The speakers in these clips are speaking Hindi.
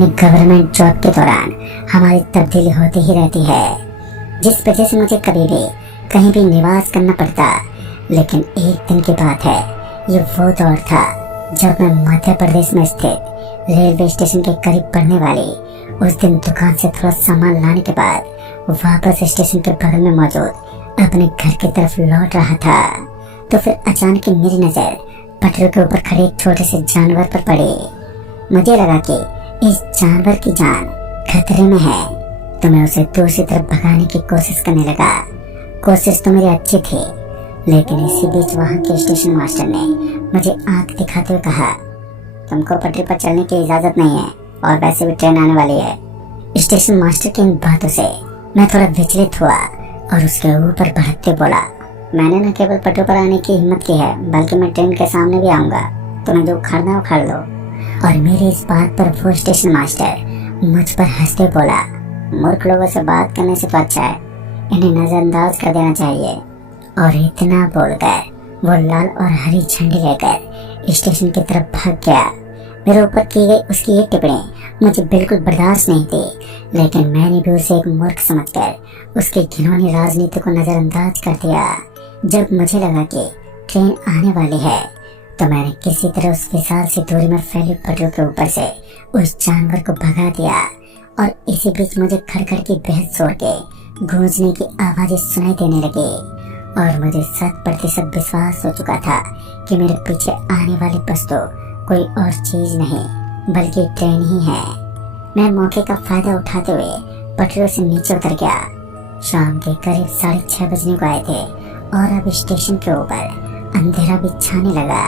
दैनिक गवर्नमेंट जॉब के दौरान हमारी तब्दीली होती ही रहती है, जिस वजह से मुझे कभी भी कहीं भी निवास करना पड़ता। लेकिन एक दिन की बात है, ये वो दौर था जब मैं मध्य प्रदेश में स्थित रेलवे स्टेशन के करीब पड़ने वाली उस दिन दुकान से थोड़ा सामान लाने के बाद वापस स्टेशन के बगल में मौजूद अपने घर की तरफ लौट रहा था, तो फिर अचानक मेरी नजर पटरियों के ऊपर खड़े एक छोटे से जानवर पर पड़ी। मुझे लगा कि इस जानवर की जान खतरे में है, तो मैं उसे दूसरी तरफ भगाने की कोशिश करने लगा। कोशिश तो मेरी अच्छी थी, लेकिन इसी बीच वहां के स्टेशन मास्टर ने मुझे आंख दिखाते हुए कहा, तुमको पटरी पर चलने की इजाजत नहीं है और वैसे भी ट्रेन आने वाली है। स्टेशन मास्टर की इन बातों से मैं थोड़ा विचलित हुआ और उसके ऊपर भड़कते बोला, मैंने न केवल पटरी पर आने की हिम्मत की है, बल्कि मैं ट्रेन के सामने भी आऊंगा। तुम्हें जो उखाड़ना उखाड़ लो। और मेरी इस बात पर वो स्टेशन मास्टर मुझ पर हंसते बोला, मूर्ख लोगों से बात करने से तो अच्छा है इन्हें नजरअंदाज कर देना चाहिए। और इतना बोलकर वो लाल और हरी झंडी लेकर स्टेशन की तरफ भाग गया। मेरे ऊपर की गई उसकी ये टिप्पणी मुझे बिल्कुल बर्दाश्त नहीं थी, लेकिन मैंने भी उसे एक मूर्ख समझकर उसकी घिनौनी राजनीति को नजरअंदाज कर दिया। जब मुझे लगा कि ट्रेन आने वाली है, तो मैंने किसी तरह उस विशाल सी दूरी में फैली पटरियों के ऊपर से उस जानवर को भगा दिया। और इसी बीच मुझे खड़खड़ की बेहद शोर के गूंजने की आवाजें सुनाई देने लगी और मुझे 100% विश्वास हो चुका था कि मेरे पीछे आने वाली बस तो कोई और चीज नहीं बल्कि ट्रेन ही है। मैं मौके का फायदा उठाते हुए पटरियों से नीचे उतर गया। शाम के करीब 6:30 बजने को आए थे और अब स्टेशन के ऊपर अंधेरा भी छाने लगा।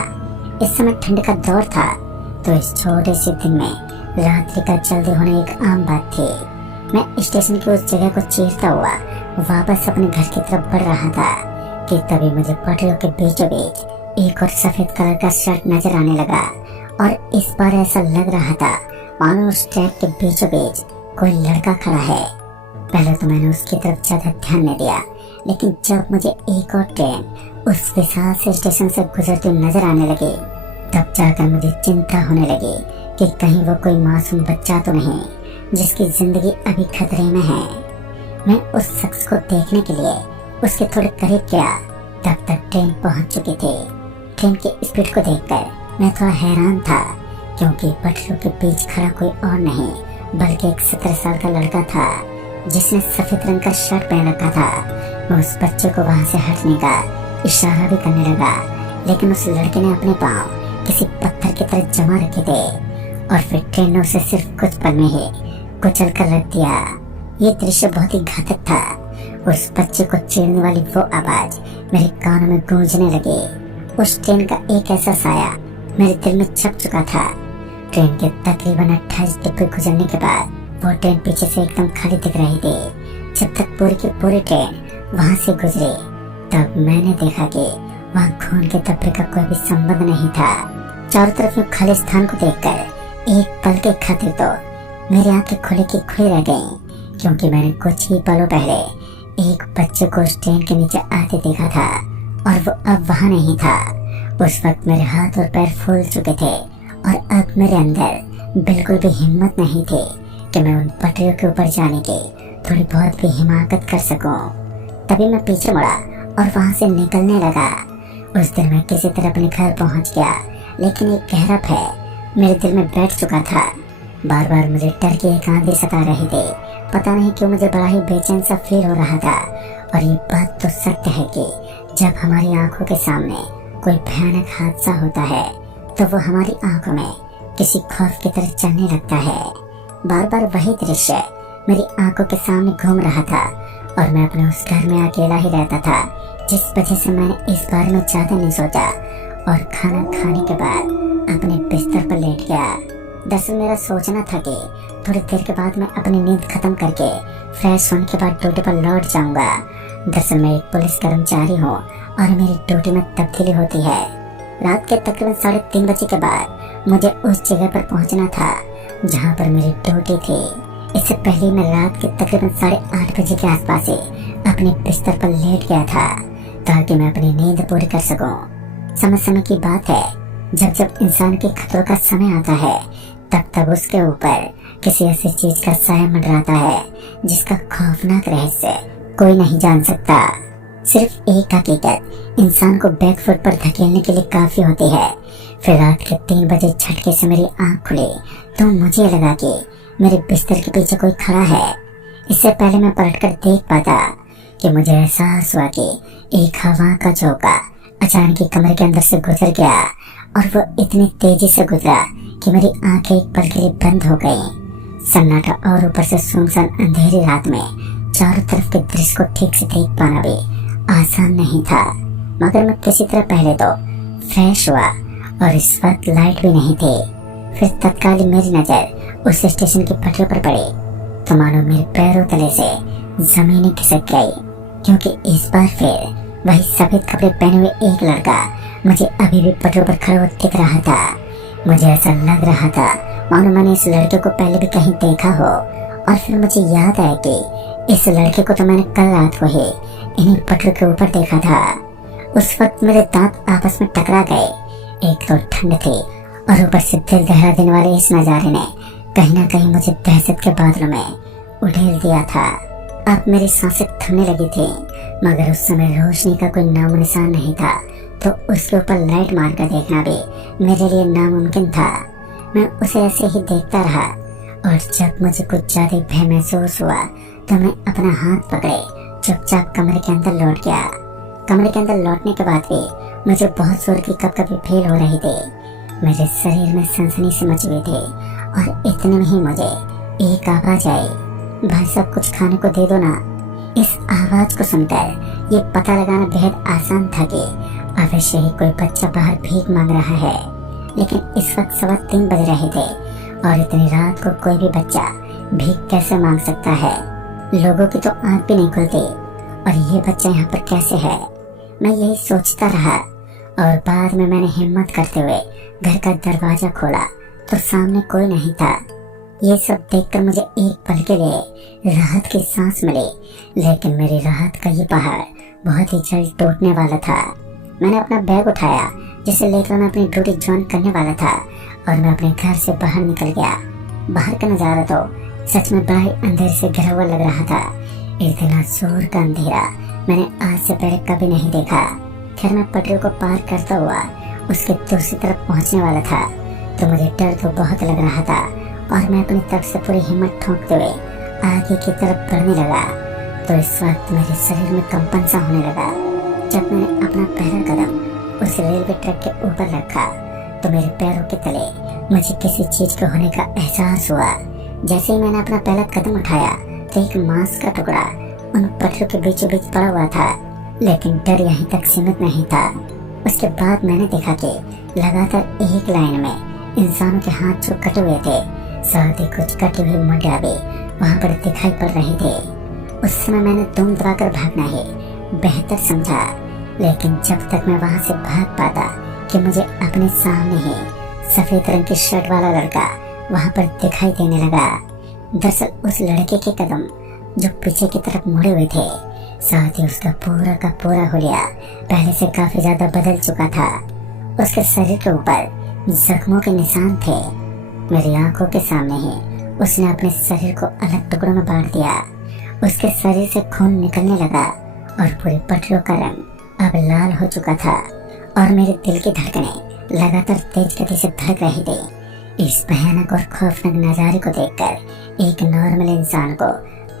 इस समय ठंड का दौर था, तो इस छोटे से दिन में रात्रि का जल्दी होना एक आम बात थी। मैं स्टेशन की उस जगह को चीरता हुआ वापस अपने घर की तरफ बढ़ रहा था कि तभी मुझे पटरियों के बीचों बीच एक और सफेद कलर का शर्ट नजर आने लगा। और इस बार ऐसा लग रहा था मानो उस ट्रैक के बीचों बीच कोई लड़का खड़ा है। पहले तो मैंने उसकी तरफ ज्यादा ध्यान नहीं दिया, लेकिन जब मुझे एक और ट्रेन उस विशाल से स्टेशन से गुजरती नजर आने लगी, तब जाकर मुझे चिंता होने लगी कि कहीं वो कोई मासूम बच्चा तो नहीं जिसकी जिंदगी अभी खतरे में है। मैं उस शख्स को देखने के लिए उसके थोड़े करीब गया, तब तक ट्रेन पहुंच चुकी थी। ट्रेन की स्पीड को देखकर मैं थोड़ा हैरान था, क्योंकि पटरियों के बीच खड़ा कोई और नहीं बल्कि एक 17 साल का लड़का था जिसने सफेद रंग का शर्ट पहन रखा था। मैं उस बच्चे को वहां से हटने का इशारा भी करने लगा, लेकिन उस लड़के ने अपने पांव किसी पत्थर की तरह जमा रखे थे और फिर ट्रेन ने उसे सिर्फ कुछ पल में ही कुचल कर रख दिया। ये दृश्य बहुत ही घातक था। उस बच्चे को चीरने वाली वो आवाज मेरे कानों में गूंजने लगी। उस ट्रेन का एक ऐसा साया मेरे दिल में छप चुका था। ट्रेन के तकरीबन 28 डिब्बे गुजरने के बाद वो ट्रेन पीछे से एकदम खाली दिख रही थी। जब तक पूरी की पूरी ट्रेन वहां से गुजरी, तब मैंने देखा कि वहां खून के धब्बे का कोई भी संबंध नहीं था। चारों तरफ में खाली स्थान को देखकर एक पल के खातिर तो मेरी आंखें खुली की खुली रह गईं, क्योंकि मैंने कुछ ही पलों पहले एक बच्चे को उस ट्रेन के नीचे आते देखा था और वो अब वहां नहीं था। उस वक्त मेरे हाथ और पैर फूल चुके थे और अब मेरे अंदर बिल्कुल भी हिम्मत नहीं थी कि मैं उन पटरियों के ऊपर जाने की थोड़ी बहुत भी हिमाकत कर सकूं। तभी मैं पीछे मुड़ा और वहां से निकलने लगा। उस दिन मैं किसी तरह अपने घर पहुंच गया, लेकिन एक गहरा भय मेरे दिल में बैठ चुका था। बार बार मुझे डर की एक आंधी सता रही थी। पता नहीं क्यों मुझे बड़ा ही बेचैन सा फील हो रहा था। और ये बात तो सत्य है कि जब हमारी आंखों के सामने कोई भयानक हादसा होता है, तो वो हमारी आंखों में किसी खौफ की तरह चलने लगता है। बार बार वही दृश्य मेरी आंखों के सामने घूम रहा था और मैं अपने उस घर में अकेला ही रहता था, जिस वजह से मैंने इस बारे में ज्यादा नहीं सोचा और खाना खाने के बाद अपने बिस्तर पर लेट गया। दरअसल मेरा सोचना था कि थोड़ी देर के बाद मैं अपनी नींद खत्म करके फ्रेश होने के बाद ड्यूटी पर लौट जाऊंगा। दरअसल मैं एक पुलिस कर्मचारी हूँ और मेरी ड्यूटी में तब्दीली होती है। रात के तकरीबन 3:30 बजे के बाद मुझे उस जगह पर पहुंचना था जहां पर मेरी ड्यूटी थी। इससे पहले मैं रात के तकरीबन 8:30 बजे के आसपास ही अपने बिस्तर पर लेट गया था ताकि मैं अपनी नींद पूरी कर सकूं। समय समय की बात है, जब जब इंसान के खतरों का समय आता है, तब तक उसके ऊपर किसी ऐसी चीज का साया मंडराता है जिसका खौफनाक रहस्य कोई नहीं जान सकता। सिर्फ एक हकीकत इंसान को बैकफुट पर धकेलने के लिए काफी होती है। फिर रात के 3 बजे झटके से मेरी आंख खुली तो मुझे लगा कि मेरे बिस्तर के पीछे कोई खड़ा है। इससे पहले मैं पलटकर देख पाता कि मुझे एहसास हुआ कि एक हवा का झोंका अचानक ही कमरे के अंदर से गुजर गया और वो इतनी तेजी से गुजरा कि मेरी आंखें एक पल के लिए बंद हो गईं। सन्नाटा और ऊपर से सुनसान अंधेरी रात में चारों तरफ के दृश्य को ठीक से देख पाना भी आसान नहीं था, मगर मैं किसी तरह पहले तो फ्रेश हुआ और इस वक्त लाइट भी नहीं थी। फिर तत्काल ही मेरी नजर उस स्टेशन की पटरी पर पड़ी तो मानो मेरे पैरों तले से जमीन खिसक गई, क्योंकि इस बार फिर वही सफेद कपड़े पहने हुए एक लड़का मुझे अभी भी पटरी पर खड़ा हुआ दिख रहा था। मुझे ऐसा लग रहा था मानो मैंने इस लड़के को पहले भी कहीं देखा हो। और फिर मुझे याद आया कि इस लड़के को तो मैंने कल रात को ही इन्हीं पटरी के ऊपर देखा था। उस वक्त मेरे दांत आपस में टकरा गए। एक तो ठंड थी और ऊपर से दिल दहला देने वाले इस नजारे ने कहीं ना कहीं मुझे दहशत के बादलों में उड़ेल दिया था। अब मेरी सांसें थमने लगी थी, मगर उस समय रोशनी का कोई नामो निशान नहीं था, तो उसके ऊपर लाइट मारकर देखना भी मेरे लिए नामुमकिन था। मैं उसे ऐसे ही देखता रहा और जब मुझे कुछ ज्यादा भय महसूस हुआ तो मैं अपना हाथ पकड़े चुपचाप कमरे के अंदर लौट गया। कमरे के अंदर लौटने के बाद भी मुझे बहुत जोर की कपकपी फील हो रही थी। मेरे शरीर में सनसनी सी मची हुई थी और इतने में ही मुझे एक आवाज आई, भाई साहब कुछ खाने को दे दो ना। इस आवाज को सुनकर ये पता लगाना बेहद आसान था कि अवश्य ही कोई बच्चा बाहर भीख मांग रहा है, लेकिन इस वक्त 3:15 बज रहे थे और इतनी रात को कोई भी बच्चा भीख कैसे मांग सकता है। लोगों की तो आंख भी नहीं खुलती और ये बच्चा यहाँ पर कैसे है। मैं यही सोचता रहा और बाद में मैंने हिम्मत करते हुए घर का दरवाजा खोला तो सामने कोई नहीं था। ये सब देखकर मुझे एक पल के लिए राहत की सांस मिली, लेकिन मेरी राहत का ये पहाड़ बहुत ही जल्द टूटने वाला था। मैंने अपना बैग उठाया जिसे लेकर मैं अपनी ड्यूटी ज्वाइन करने वाला था और मैं अपने घर से बाहर निकल गया। बाहर का नजारा तो सच में बड़ा ही अंधेरे से घिरा हुआ लग रहा था। इतना जोर का अंधेरा मैंने आज से पहले कभी नहीं देखा। खैर मैं पटरी को पार करता हुआ उसके दूसरी तरफ पहुंचने वाला था तो मुझे डर तो बहुत लग रहा था और मैं अपनी तरफ से पूरी हिम्मत ठोंकते हुए आगे की तरफ बढ़ने लगा। तो इस वक्त मेरे शरीर में कंपन सा होने लगा। जब मैंने अपना पहला कदम उस रेलवे ट्रैक के ऊपर रखा तो मेरे पैरों के तले मुझे किसी चीज के होने का एहसास हुआ। जैसे ही मैंने अपना पहला कदम उठाया तो एक मांस का टुकड़ा उन पत्थरों के बीचों बीच पड़ा हुआ था, लेकिन डर यहीं तक सीमित नहीं था। उसके बाद मैंने देखा कि लगातार एक लाइन में इंसानों के हाथ जो कटे हुए थे, साथ ही कुछ कटी हुई मुंडिया भी वहाँ पर दिखाई पड़ रही थी। उस समय मैंने दुम दबाकर भागना ही बेहतर समझा, लेकिन जब तक मैं वहाँ से भाग पाता कि मुझे अपने सामने ही सफेद रंग की शर्ट वाला लड़का वहाँ पर दिखाई देने लगा। दरअसल उस लड़के के कदम जो पीछे की तरफ मुड़े हुए थे, साथ ही उसका पूरा का पूरा हुलिया पहले से काफी ज्यादा बदल चुका था। उसके शरीर के ऊपर जख्मों के निशान थे। मेरी आंखों के सामने ही उसने अपने शरीर को अलग टुकड़ों में बांट दिया। उसके शरीर से खून निकलने लगा और पूरी पटरियों का रंग अब लाल हो चुका था और मेरे दिल की धड़कनें लगातार तेज गति से धड़क रही थी। इस भयानक और खौफनाक नजारे को देखकर एक नॉर्मल इंसान को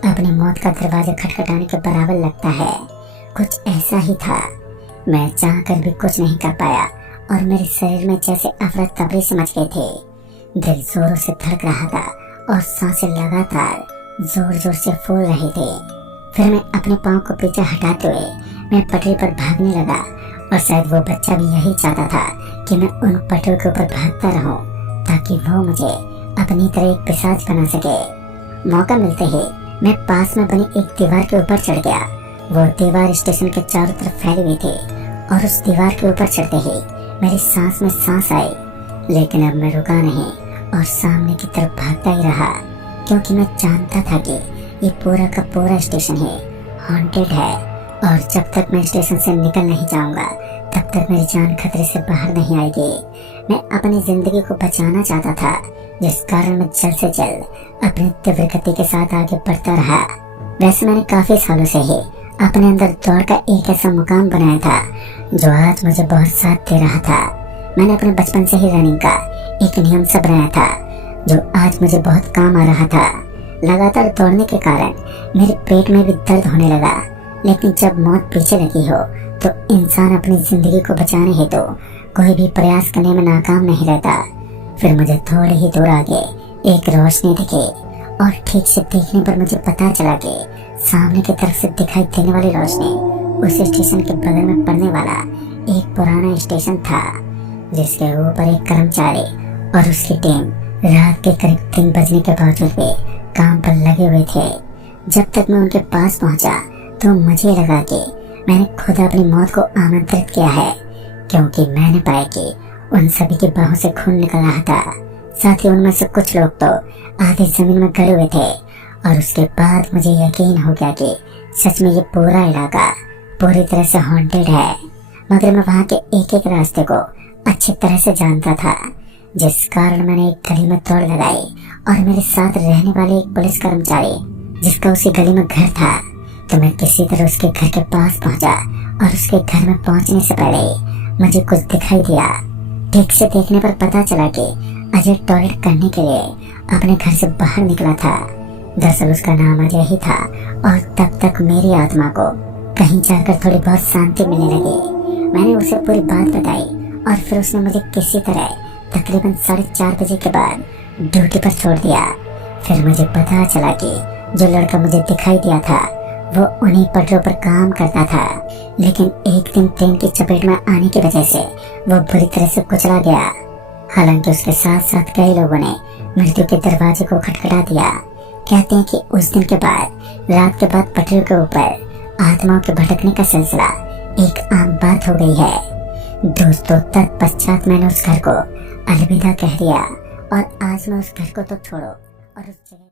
अपनी मौत का दरवाजा खटखटाने के बराबर लगता है। कुछ ऐसा ही था। मैं चाहकर भी कुछ नहीं कर पाया और मेरे शरीर में जैसे अफरा तफरी से मच गई थी। दिल जोरों से धड़क रहा था और सांसें लगातार जोर जोर से फूल रही थी। फिर मैं अपने पाँव को पीछे हटाते हुए मैं पटरी पर भागने लगा और शायद वो बच्चा भी यही चाहता था कि मैं उन पटरियों के ऊपर भागता रहूं ताकि वो मुझे अपनी तरह एक पिशाच बना सके। मौका मिलते ही मैं पास में बनी एक दीवार के ऊपर चढ़ गया। वो दीवार स्टेशन के चारों तरफ फैली हुई थी और उस दीवार के ऊपर चढ़ते ही मेरी सांस में सांस आई, लेकिन अब मैं रुका नहीं और सामने की तरफ भागता ही रहा, क्योंकि मैं जानता था कि ये पूरा का पूरा स्टेशन ही हॉन्टेड है और जब तक मैं स्टेशन से निकल नहीं जाऊंगा तब तक मेरी जान खतरे से बाहर नहीं आएगी। मैं अपनी जिंदगी को बचाना चाहता था, जिस कारण मैं जल्द से जल्द अपनी तीव्र गति के साथ आगे बढ़ता रहा। वैसे मैंने काफी सालों से ही अपने अंदर दौड़ का एक ऐसा मुकाम बनाया था जो आज मुझे बहुत साथ दे रहा था। मैंने अपने बचपन से ही रनिंग का एक नियम सा बनाया था जो आज मुझे बहुत काम आ रहा था। लगातार दौड़ने के कारण मेरे पेट में भी दर्द होने लगा, लेकिन जब मौत पीछे लगी हो तो इंसान अपनी जिंदगी को बचाने हेतु कोई भी प्रयास करने में नाकाम नहीं रहता। फिर मुझे थोड़े ही दूर आगे एक रोशनी दिखी और ठीक से देखने पर मुझे पता चला कि सामने की तरफ से दिखाई देने वाली रोशनी उस स्टेशन के बगल में पड़ने वाला एक पुराना स्टेशन था, जिसके ऊपर एक कर्मचारी और उसकी टीम रात के करीब 3 बजने के बावजूद भी काम पर लगे हुए थे। जब तक मैं उनके पास पहुंचा तो मुझे लगा कि मैंने खुद अपनी मौत को आमंत्रित किया है, क्योंकि मैंने पाया कि उन सभी की बाहों से खून निकल रहा था। साथ ही उनमें से कुछ लोग तो आधे जमीन में गड़े हुए थे। और उसके बाद मुझे यकीन हो गया कि सच में ये पूरा इलाका पूरी तरह से हॉन्टेड है। मगर मैं वहाँ के एक एक रास्ते को अच्छी तरह से जानता था, जिस कारण मैंने एक गली में दौड़ लगाई और मेरे साथ रहने वाले एक पुलिस कर्मचारी जिसका उसी गली में घर था, तो मैं किसी तरह उसके घर के पास पहुंचा। और उसके घर में पहुंचने से पहले मुझे कुछ दिखाई दिया। ठीक से देखने पर पता चला कि अजय टॉयलेट करने के लिए अपने घर से बाहर निकला था। दरअसल उसका नाम अजय ही था। और तब तक मेरी आत्मा को कहीं जाकर थोड़ी बहुत शांति मिलने लगी। मैंने उसे पूरी बात बताई और फिर उसने मुझे किसी तरह तकरीबन 4:30 बजे के बाद ड्यूटी पर छोड़ दिया। फिर मुझे पता चला कि जो लड़का मुझे दिखाई दिया था वो उन्हीं पटरों पर काम करता था, लेकिन एक दिन ट्रेन की चपेट में आने की वजह से वो बुरी तरह से कुचला गया। हालांकि उसके साथ साथ कई लोगों ने मृत्यु के दरवाजे को खटखटा दिया। कहते हैं कि उस दिन के बाद रात के बाद पटरियों के ऊपर आत्माओं के भटकने का सिलसिला एक आम बात हो गई है। दोस्तों, तत्पश्चात मैंने उस घर को अलविदा कह दिया और आज मैं उस घर को तो छोड़ो और उस जगह